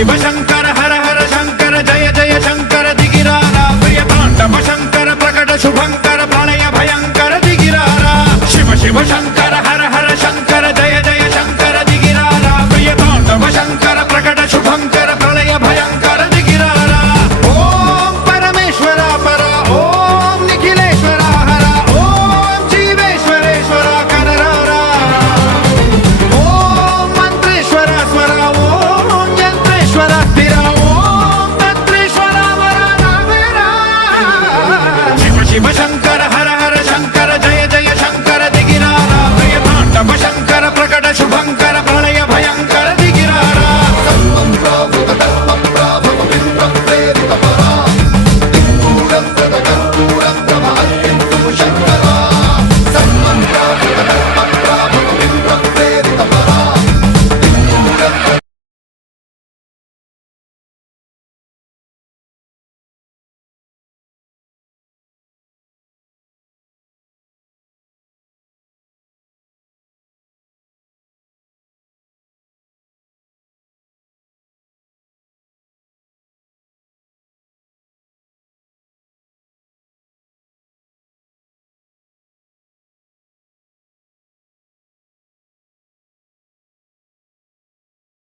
शिव शंकर हर हर शंकर जय जय शंकर दिगिरारा प्रिय तांडव शंकर प्रकट शुभंकर प्रलय भयंकर दिगिरारा शिव शिव शंकर